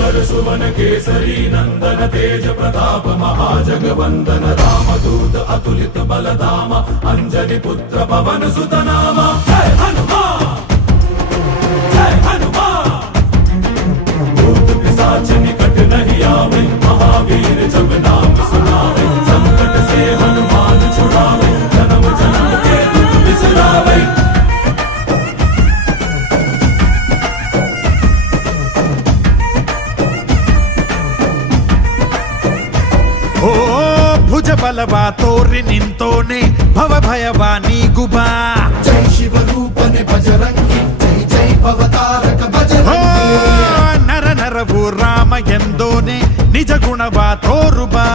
भास्कर सुवन केसरी नंदन तेज प्रताप महाजगवंदन रामदूत अतुलित बलधाम अंजनी पुत्र पवन सुत नाम जय हनुमान जय हनुमान। भूत पिशाच निकट नहीं आवे महावीर जब नाम सुनावे संकट से हनुमान छुड़ावे जन्म जन्म के दुख बिसरावे। ಓ ಭುಜ ಬಲವ ತೋರಿ ನಿಂತೋನೆ ಭವ ಭಯವ ನೀಗುಬಾ जय शिव रूपने बजरंगी जय जय भवतारक बजरंगी। ನರ ನರವು ರಾಮ ಎಂದೋನೆ ನಿಜ ಗುಣವ ತೋರುಬಾ